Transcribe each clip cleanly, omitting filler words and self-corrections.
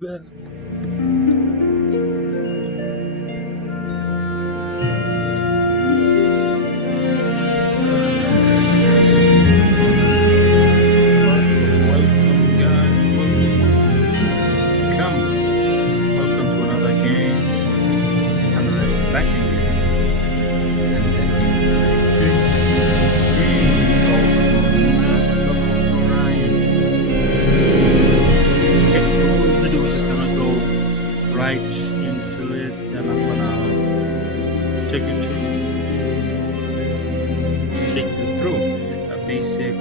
Well, welcome, guys. Welcome to another game, another exciting game, and an exciting game of Master of Orion. Okay, so what we're gonna do is just gonna go right into it, and I'm gonna take you through a basic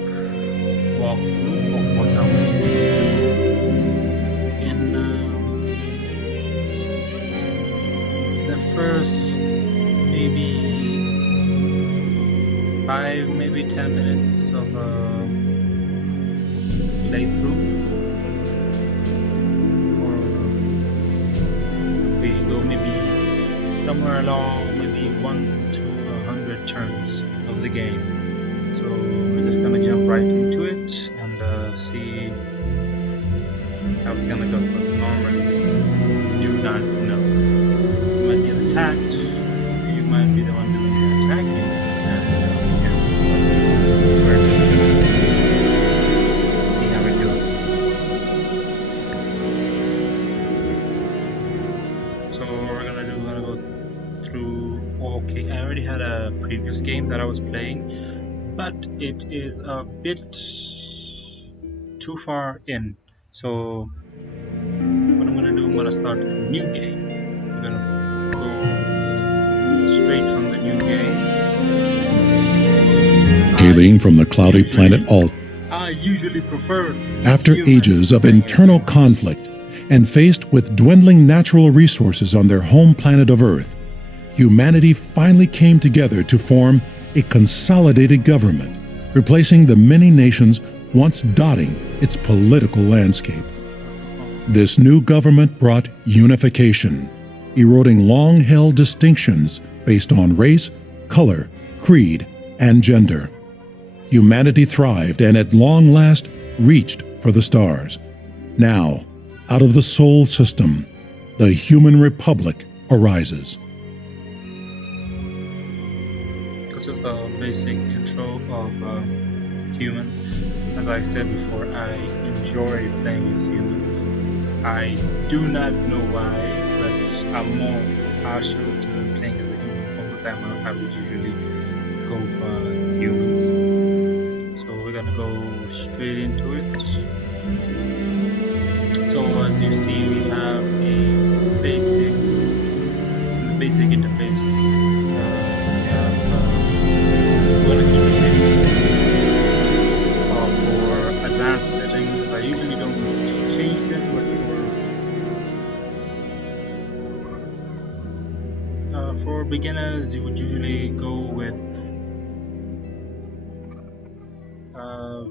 walkthrough of what I want you to do in the first maybe 5, maybe 10 minutes of a playthrough, or if we go maybe somewhere along maybe 1 to 100 turns of the game. So we're just gonna jump right into it and see how it's gonna go, because normally you do not know. You might get attacked, you might be the one doing the attacking, and yeah, we're just gonna see how it goes. So we're gonna go through. Okay, I already had a previous game that I was playing, but it is a bit too far in. So what I'm gonna do, I'm gonna start a new game. We're gonna go straight from the new game. Hailing from the cloudy planet Alt. I usually prefer. After ages of internal conflict and faced with dwindling natural resources on their home planet of Earth, humanity finally came together to form a consolidated government, replacing the many nations once dotting its political landscape. This new government brought unification, eroding long-held distinctions based on race, color, creed, and gender. Humanity thrived and at long last reached for the stars. Now, out of the Sol system, the human republic arises. This is the basic intro of humans. As I said before, I enjoy playing as humans. I do not know why, but I'm more partial to playing as the humans. Most of the time I would usually go for humans. So we're gonna go straight into it. So as you see, we have a basic interface. We're gonna keep it basic. For advanced settings, I usually don't change them, but for beginners, you would usually go with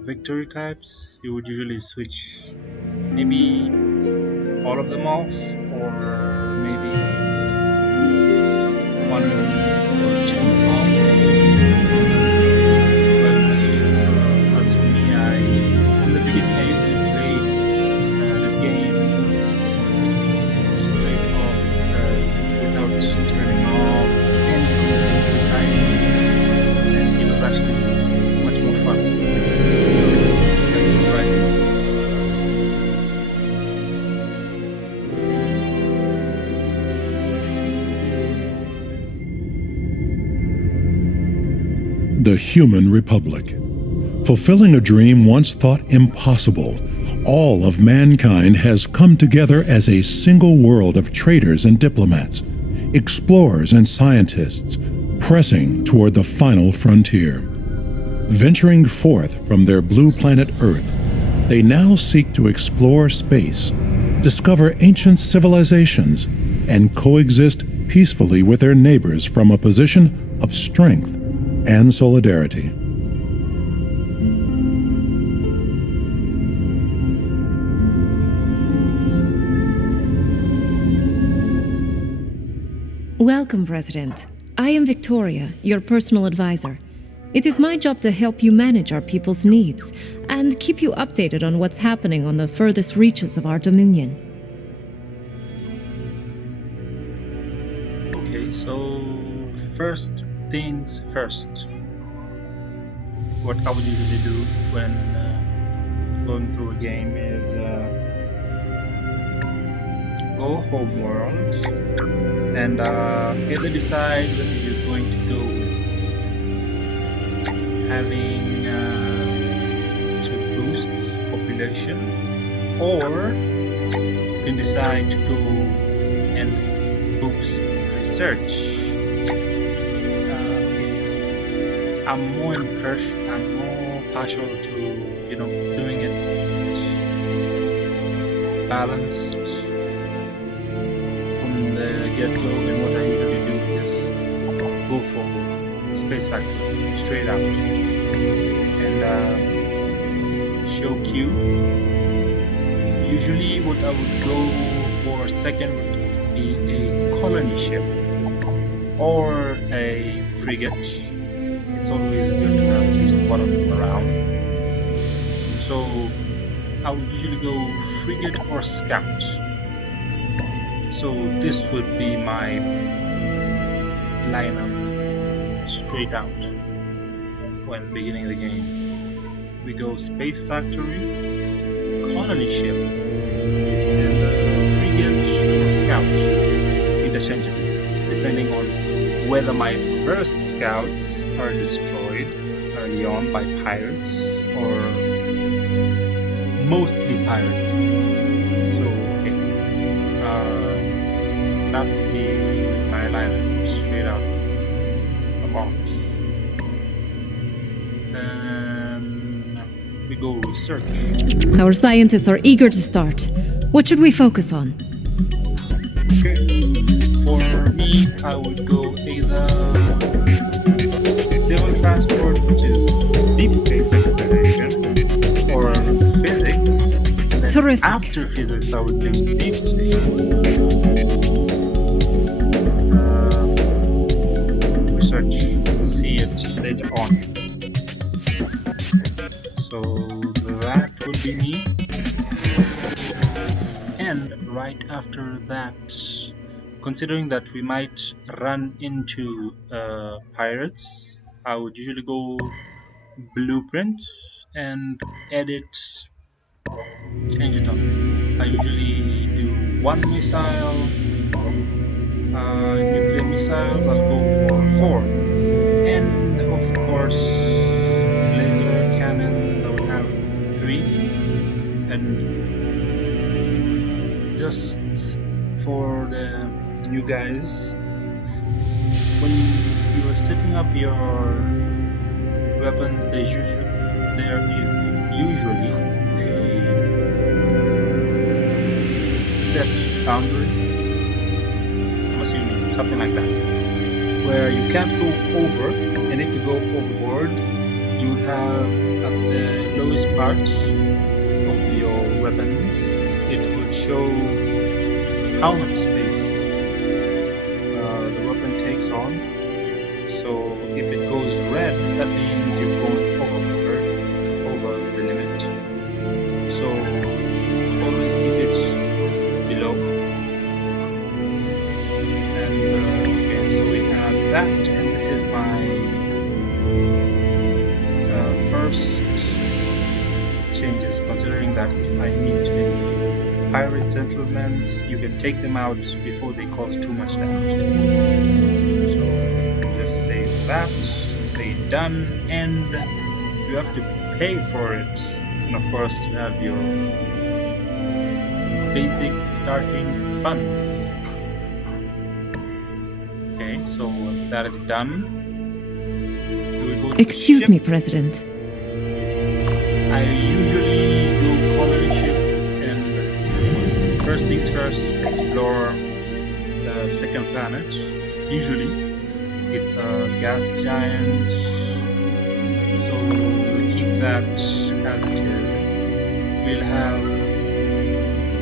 victory types. You would usually switch maybe all of them off, or maybe one or two off. But as for me, from the beginning I usually played this game straight off, without turning off any of the victory types, and it was actually much more fun. So let's get right in. The human republic. Fulfilling a dream once thought impossible, all of mankind has come together as a single world of traders and diplomats, explorers and scientists, pressing toward the final frontier. Venturing forth from their blue planet Earth, they now seek to explore space, discover ancient civilizations, and coexist peacefully with their neighbors from a position of strength and solidarity. Welcome, President. I am Victoria, your personal advisor. It is my job to help you manage our people's needs and keep you updated on what's happening on the furthest reaches of our dominion. first things first, what I would usually do when going through a game is go home world and either decide whether you're going to go with having to boost population, or you can decide to go and boost research. I'm more partial to doing it balanced from the get-go, and what I usually do is just go for space factor straight out and show Q. Usually what I would go for second would be a colony ship or a frigate. It's always good to have at least one of them around. So I would usually go frigate or scout. So this would be my lineup straight out when beginning the game. We go space factory, colony ship, and frigate or scout interchangeably, depending on whether my first scouts are destroyed early on by pirates or mostly pirates. So okay, that would be my lineup straight out the box. Then we go research. Our scientists are eager to start. What should we focus on? Okay, for me, I would go either civil transport, which is deep space exploration, or physics. And then Terrific. after physics, I would think deep space. Research. See it later on. So that would be me. And right after that, considering that we might run into pirates, I would usually go blueprints and edit, change it up. I usually do one missile, nuclear missiles, I'll go for 4. And of course, laser cannons, I would have 3. And just for the new guys, when you are setting up your weapons, there is usually a set boundary. I'm assuming something like that, where you can't go over, and if you go overboard, you have at the lowest part of your weapons, it would show how much space the weapon takes on. So if it goes red, that means you've gone over the limit. So always keep it below. And okay, so we have that, and this is my first changes, considering that if I meet any pirate settlements, you can take them out before they cause too much damage to you. So just save that, say done, and you have to pay for it. And of course you have your basic starting funds. Okay, so once that is done, we will go to Excuse me, ships. President. I usually go colony ship, and first things first, explore the second planet. Usually it's a gas giant, so we'll keep that as it is. We'll have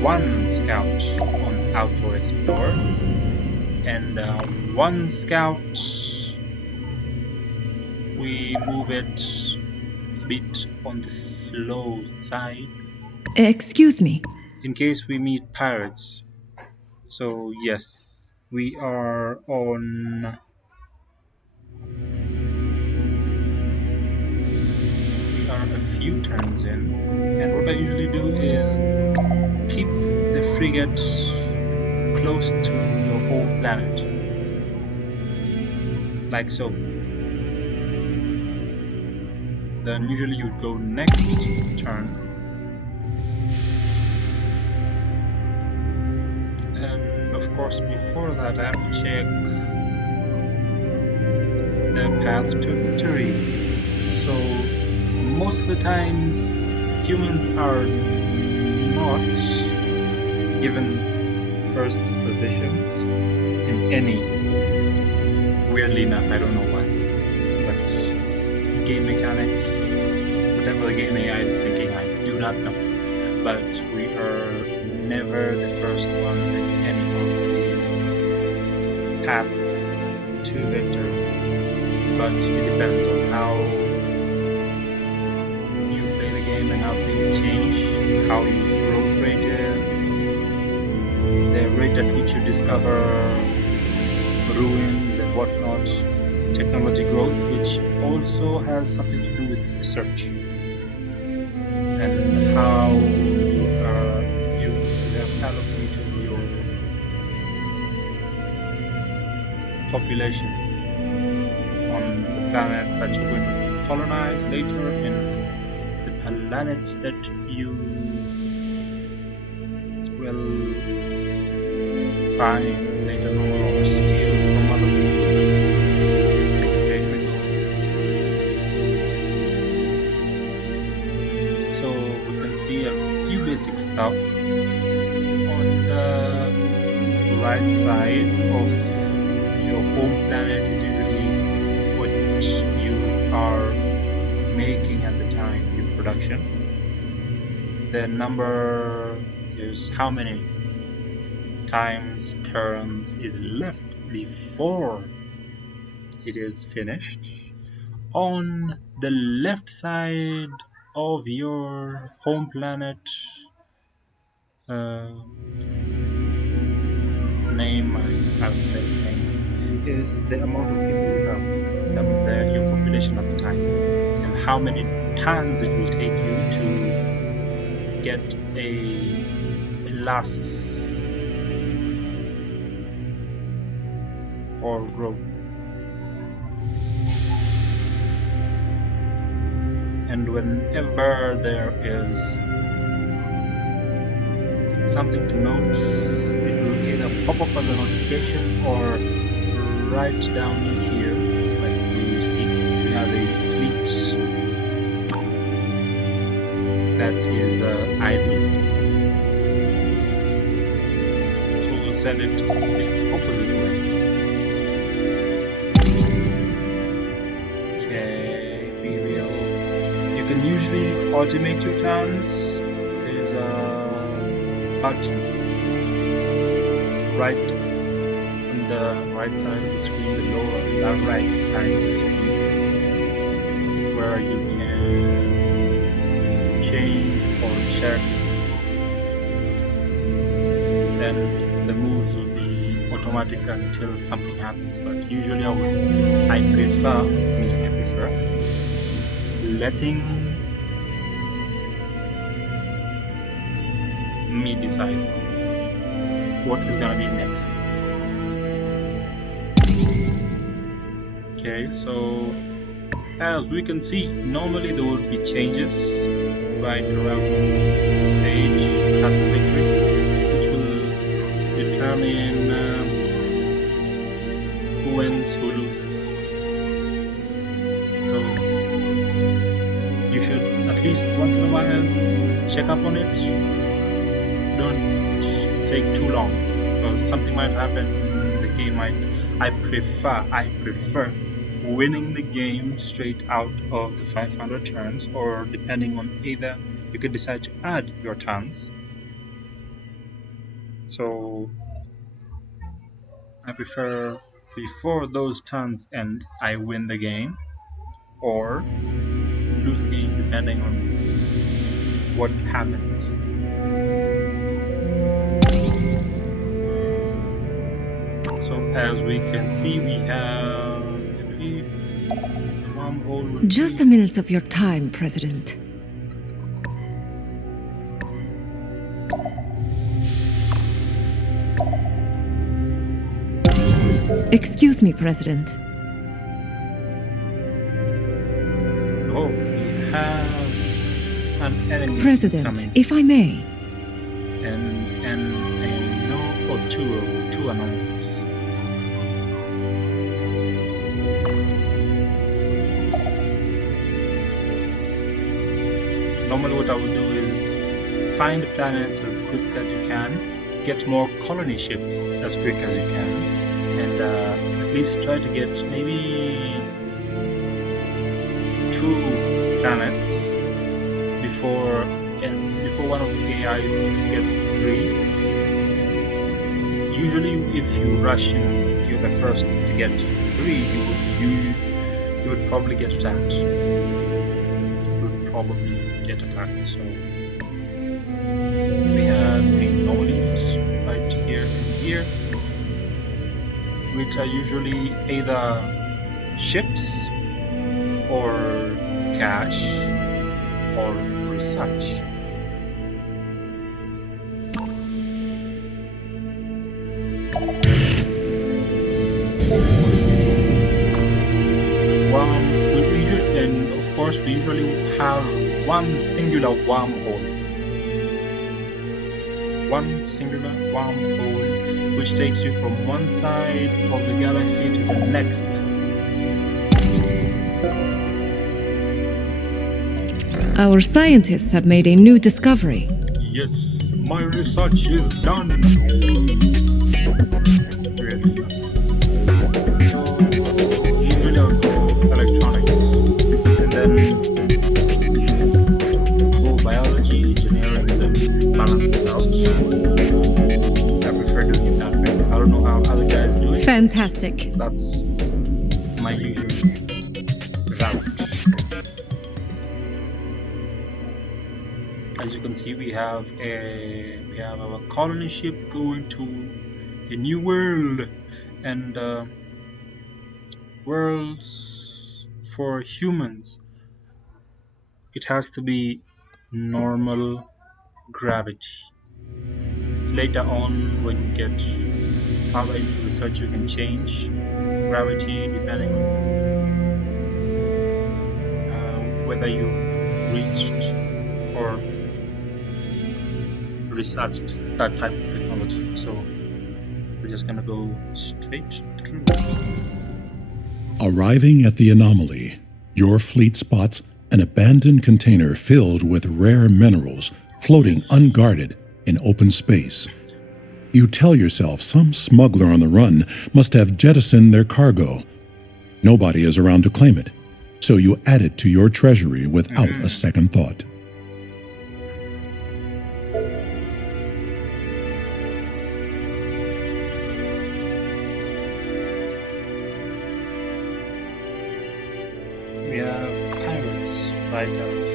one scout on outdoor explore, and one scout, we move it a bit on the slow side Excuse me. in case we meet pirates. So yes, we are on few turns in, and what I usually do is keep the frigate close to your home planet, like so. Then usually you'd go next turn, and of course before that I have to check the path to victory. So most of the times humans are not given first positions in any, weirdly enough, I don't know why, but game mechanics, whatever the game AI is thinking, I do not know, but we are never the first ones in any of the paths to victory. But it depends on how you play the game and how things change, how your growth rate is, the rate at which you discover ruins and whatnot, technology growth, which also has something to do with research, and how you have allocated your population on the planets that you're going to colonize later, and the planets that you will find later on or steal from other people. Okay, here we go. So we can see a few basic stuff on the right side of your home planet is usually what you are making at the time your production. The number is how many times turns is left before it is finished. On the left side of your home planet, name, I would say name, is the amount of people you have, your population at the time, and how many turns it will take you to get a plus for growth. And whenever there is something to note, it will either pop up as a notification or right down in here, like you see we have a fleet that is idle, so we'll set it the opposite way. Okay, we will, you can usually automate your turns. There's a button right on the right side of the screen, the lower right side of the screen, where you can change or check, and the moves will be automatic until something happens. But usually I prefer letting me decide what is gonna be next. Okay, so as we can see, normally there would be changes right around this page at the victory, which will determine who wins, who loses. So you should at least once in a while check up on it. Don't take too long, because something might happen. The game might. I prefer winning the game straight out of the 500 turns, or depending on, either you can decide to add your turns. So I prefer before those turns end, I win the game or lose the game, depending on what happens. So as we can see, we have the wormhole. Just a minute of your time, President. Excuse me, President. Oh, we have an enemy President, coming, if I may. and no, or two anomalies. Normally, what I would do is find the planets as quick as you can, get more colony ships as quick as you can, and at least try to get maybe 2 planets before one of the AIs gets 3. Usually, if you rush in, you're the first to get 3. You would probably get attacked. So we have anomalies right here and here, which are usually either ships or cash or research. And of course, we usually have one singular wormhole, which takes you from one side of the galaxy to the next. Our scientists have made a new discovery. Yes, my research is done. Really. So usually I'll go electronics and then go biology, engineering, and then balance it out. I prefer doing it that way. I don't know how other guys do it. Fantastic. That's my usual route. As you can see, we have our colony ship going to a new world, and worlds for humans, it has to be normal gravity. Later on, when you get further into research, you can change gravity depending on whether you've reached or researched that type of technology. So we're just gonna go straight through. Arriving at the anomaly, your fleet spots an abandoned container filled with rare minerals floating unguarded in open space. You tell yourself some smuggler on the run must have jettisoned their cargo. Nobody is around to claim it, so you add it to your treasury without a second thought. We have pirates right out.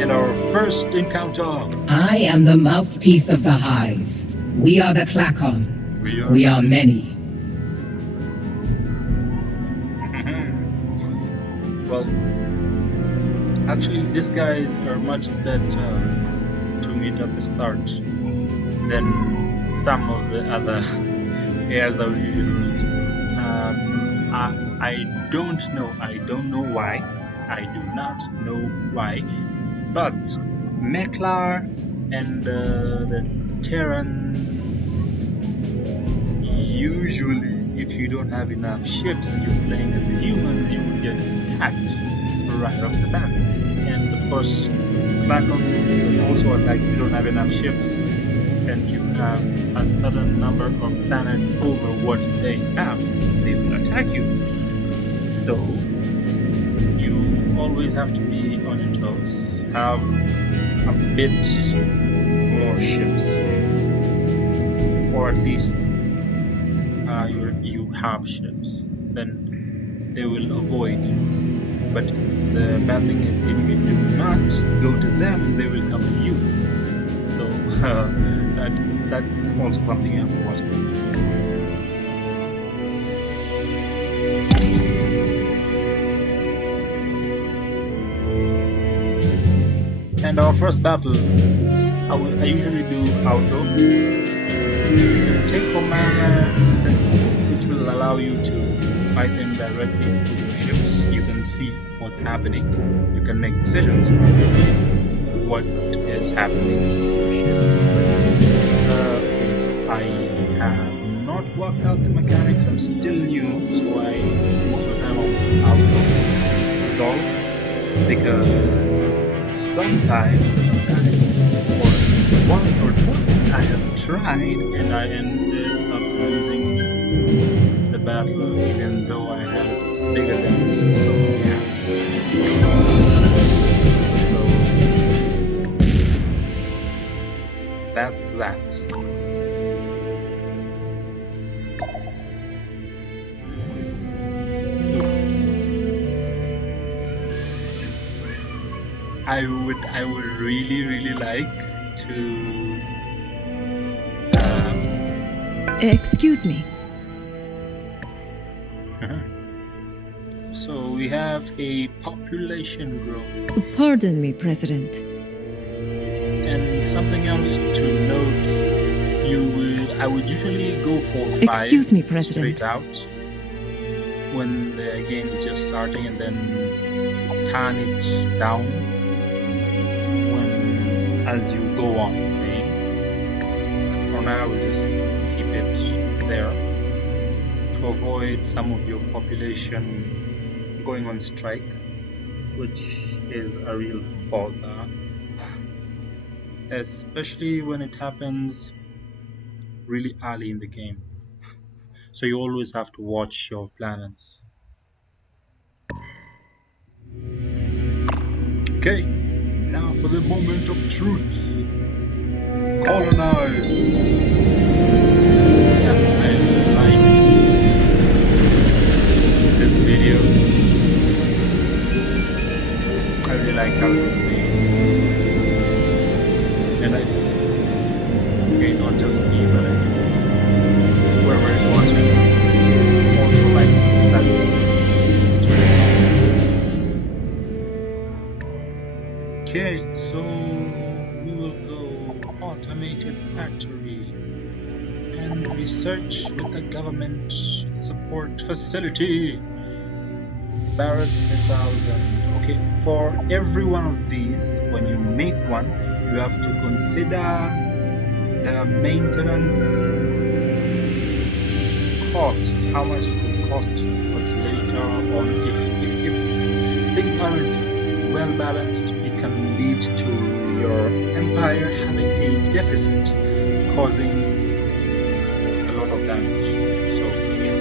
And our first encounter. I am the mouthpiece of the hive. We are the Klakon. We are many. Well, actually, these guys are much better to meet at the start than some of the other AIs that we usually meet. I don't know why. I do not know why. But Meklar and the Terrans, usually, if you don't have enough ships and you're playing as the humans, you will get attacked right off the bat. And of course, Klakons will also attack if you don't have enough ships and you have a certain number of planets over what they have. They will attack you. So you always have to be on your toes. Have a bit more ships, or at least you have ships. Then they will avoid you. But the bad thing is, if you do not go to them, they will come to you. So that's also something you have to watch out. And our first battle, I usually do auto. Take command, which will allow you to fight them directly with your ships. You can see what's happening. You can make decisions on what is happening with your ships. I have not worked out the mechanics. I'm still new, so most of the time I'll auto resolve, because sometimes, or once or twice, I have tried and I ended up losing the battle, even though I had bigger guns. So yeah. So that's that. I would really like to. Excuse me. So we have a population growth. Pardon me, President. And something else to note, I would usually go for 5. Excuse me, President. Straight out when the game is just starting, and then turn it down as you go on playing. And for now, we'll just keep it there to avoid some of your population going on strike, which is a real bother, especially when it happens really early in the game. So you always have to watch your planets. Okay, now for the moment of truth. Colonize! Yeah, I like this video. I really like how it's made. And okay, not just me, but whoever is watching also likes that scene. It's really nice. Okay, so we will go automated factory and research with the government support facility, barracks, missiles, and okay, for every one of these, when you make one, you have to consider the maintenance cost, how much it will cost us later on. If things aren't well balanced, it can lead to your empire having a deficit, causing a lot of damage. So yes,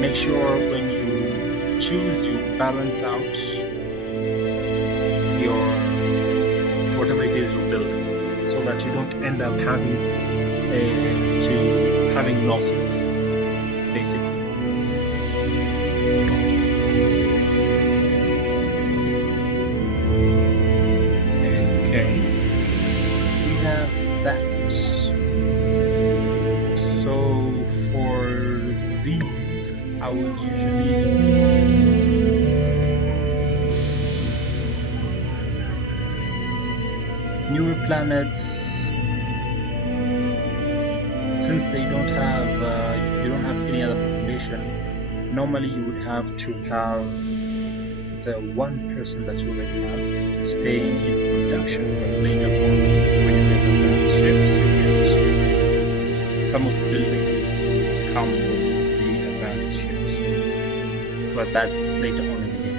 make sure when you choose, you balance out your whatever it is you build, so that you don't end up having losses, basically. Okay, we have that. So for these, I would usually newer planets, since they don't have you don't have any other population. Normally you would have to have the one person that you already have staying in production, but later on when you get advanced ships, you get some of the buildings come with the advanced ships, but that's later on in the game.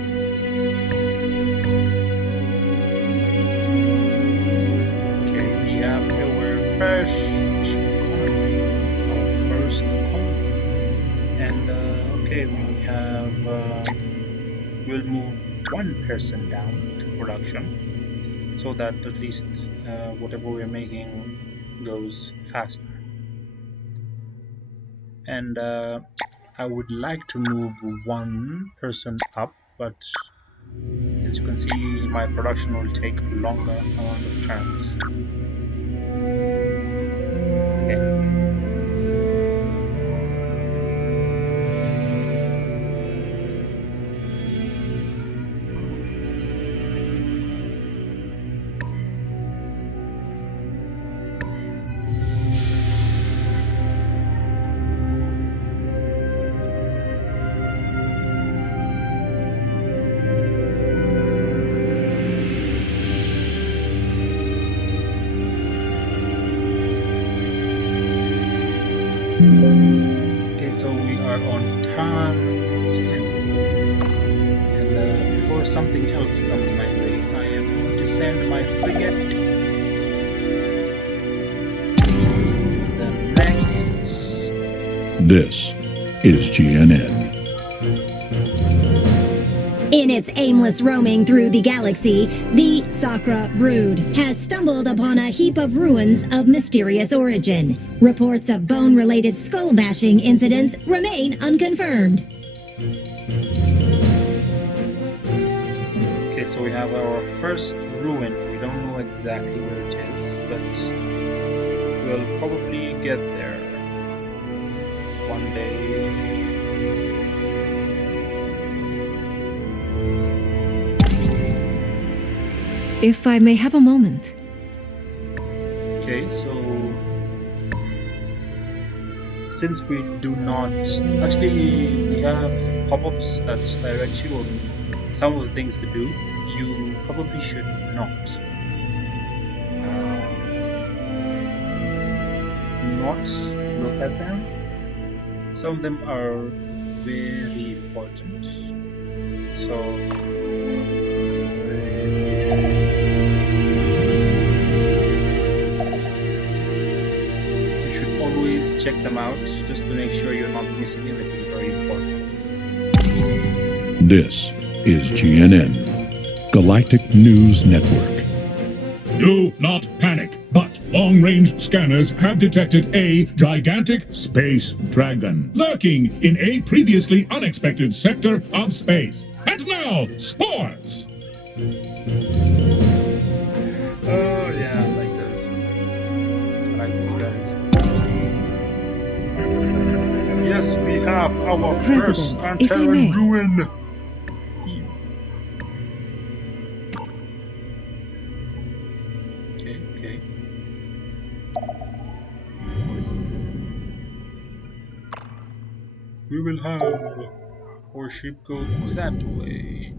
Okay, we have our first colony, and okay, we have we'll move one person down to production, so that at least whatever we're making goes faster. And I would like to move one person up, but as you can see, my production will take a longer amount of turns. Okay. So we are on turn 10. And before something else comes my way, I am going to send my frigate to the next. This is GNN. In its aimless roaming through the galaxy, the Sakra brood has stumbled upon a heap of ruins of mysterious origin. Reports of bone-related skull-bashing incidents remain unconfirmed. Okay, so we have our first ruin. We don't know exactly where it is, but we'll probably get there one day. If I may have a moment. Okay, so since we do not actually, we have pop-ups that direct you on some of the things to do. You probably should not look at them. Some of them are very important. So always check them out just to make sure you're not missing anything very important. This is GNN, Galactic News Network. Do not panic, but long-range scanners have detected a gigantic space dragon lurking in a previously unexpected sector of space. And now, sports! Oh yeah, I like those. I like those guys. Yes, we have our first Antaran ruin. Okay. We will have our ship go that way.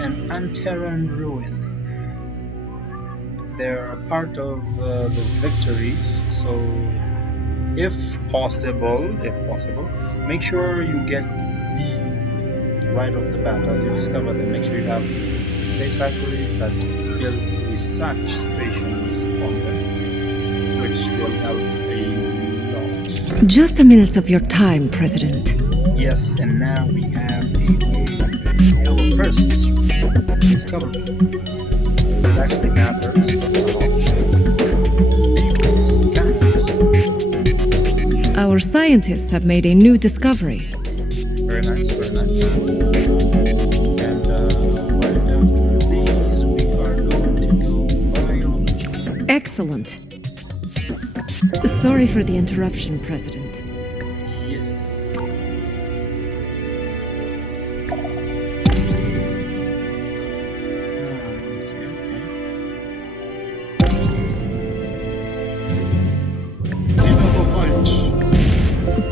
An Antaran ruin. They're a part of the victories, so if possible, make sure you get these right off the bat as you discover them. Make sure you have space factories that build research stations on them, which will help a lot. Just a minute of your time, President. Yes, and now we have our first discovery that actually matters a lot. Our scientists have made a new discovery. Very nice, very nice. And right after these, we are going to go biology. Excellent. Sorry for the interruption, President. Yes.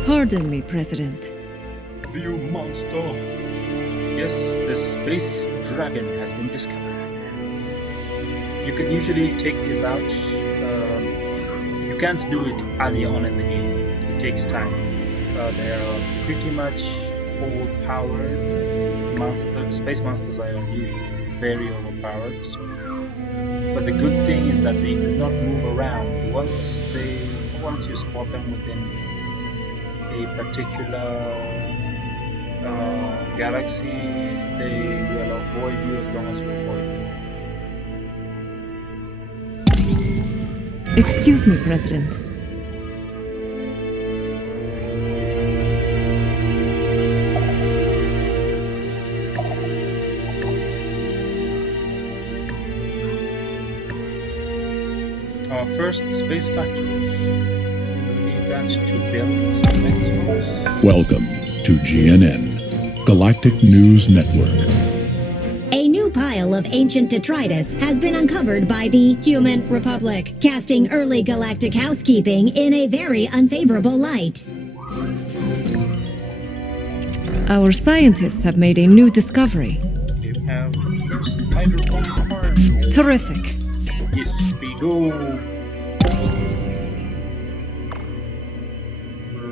Pardon me, President. You monster! Yes, the space dragon has been discovered. You can usually take this out. You can't do it early on in the game. It takes time. They are pretty much overpowered monsters. Space monsters are usually very overpowered. So. But the good thing is that they do not move around. Once you spot them within a particular galaxy, they will avoid you as long as you avoid them. Excuse me, President. Our first space factory. To build some things for us. Welcome to GNN, Galactic News Network. A new pile of ancient detritus has been uncovered by the Human Republic, casting early galactic housekeeping in a very unfavorable light. Our scientists have made a new discovery. We have the first hydrophone farm. Terrific. Yes, we go.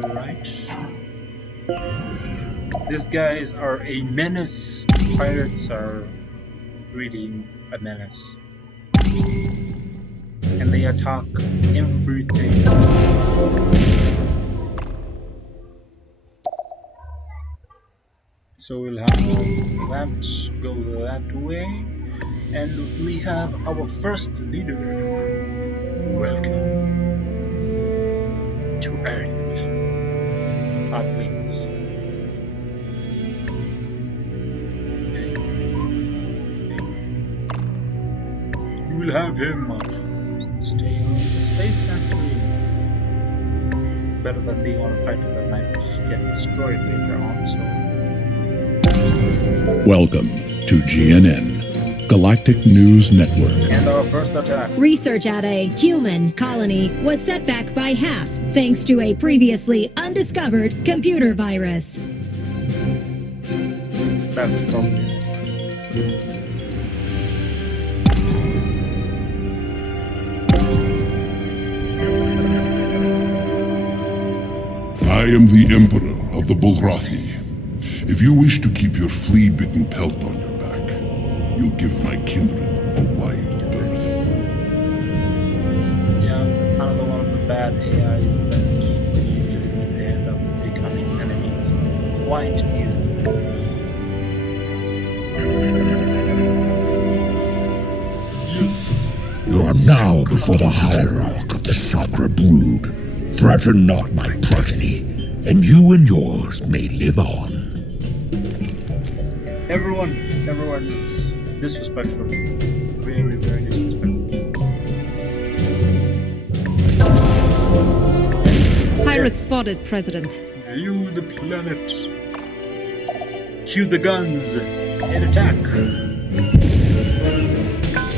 Right. These guys are a menace. Pirates are really a menace. And they attack everything. So we'll have that go that way. And we have our first leader. Welcome to Earth. Earthlings. Okay. You will have him stay on the space factory. Better than being on a fighter that might get destroyed later on, so. Welcome to GNN, Galactic News Network. And our first attack. Research at a human colony was set back by half thanks to a previously undiscovered computer virus. That's probably. I am the Emperor of the Bulrathi. If you wish to keep your flea-bitten pelt on your back, you'll give my kindred a wide berth. Yeah, another one of the bad AIs that usually mean they end up becoming enemies quite easily. Yes. You are now before the hierarch of the Sacra Brood. Threaten not my progeny, and you and yours may live on. Everyone is disrespectful. Very, very disrespectful. Pirate spotted, President. View the planet. Cue the guns and attack.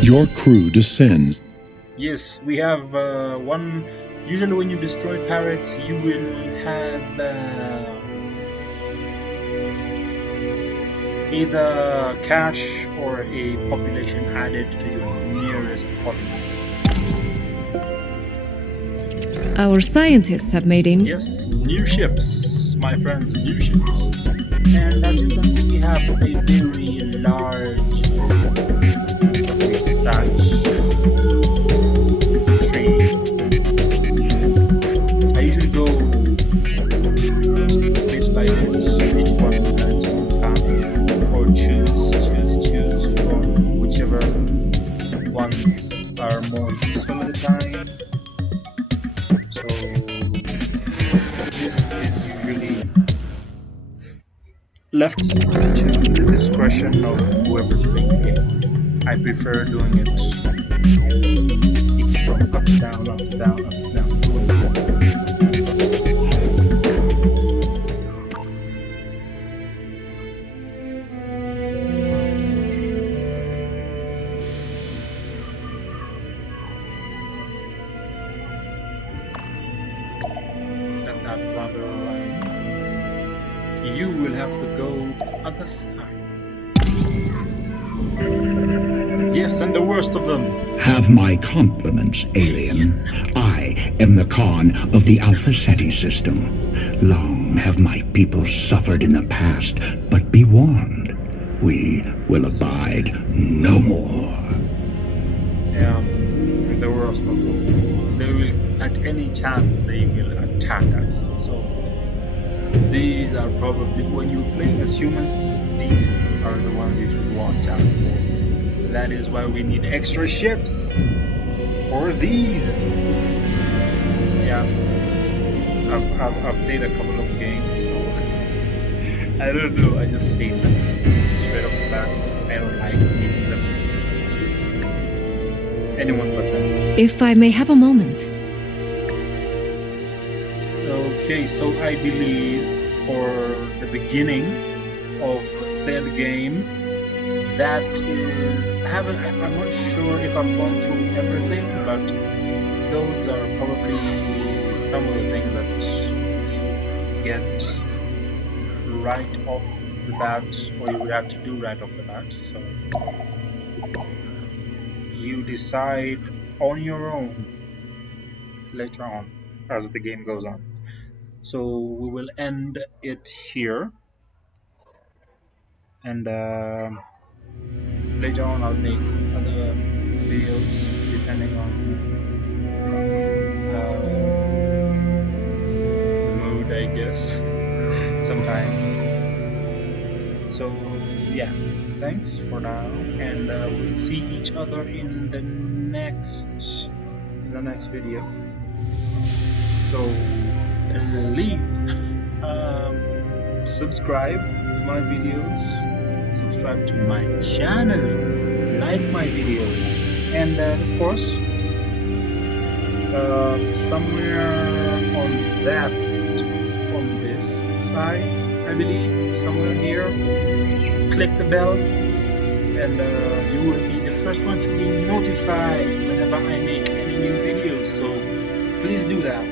Your crew descends. Yes, we have one. Usually when you destroy pirates, you will have either cash or a population added to your nearest colony. Our scientists have made a Yes, new ships, my friends, new ships. And as you can see, we have a very large research tree. I usually go bit by bit, each one on its own path, or choose from whichever ones are more useful at the time. So this is usually left to the discretion of whoever's playing the game. I prefer doing it from up, down, up, down, up, down. Let that wander around. You will have to go to the other side. Yes, and the worst of them. Have my compliments, alien. I am the Khan of the Alpha Ceti system. Long have my people suffered in the past, but be warned, we will abide no more. Yeah, the worst of them. They will, at any chance, they will attack us. So these are probably, when you're playing as humans, these are the ones you should watch out for. That is why we need extra ships for these. Yeah, I've played a couple of games, so I don't know. I just hate them straight off the bat. I don't like meeting them. Anyone but them. If I may have a moment. Okay, so I believe for the beginning of said game, that is, I'm not sure if I've gone through everything, but those are probably some of the things that you get right off the bat, or you would have to do right off the bat. So you decide on your own later on as the game goes on. So we will end it here, and later on I'll make other videos depending on the mood, I guess, sometimes. So yeah, thanks for now, and we'll see each other in the next video. So please subscribe to my videos, subscribe to my channel, like my video, and of course somewhere on this side, I believe, somewhere here, click the bell, and you will be the first one to be notified whenever I make any new videos. So please do that.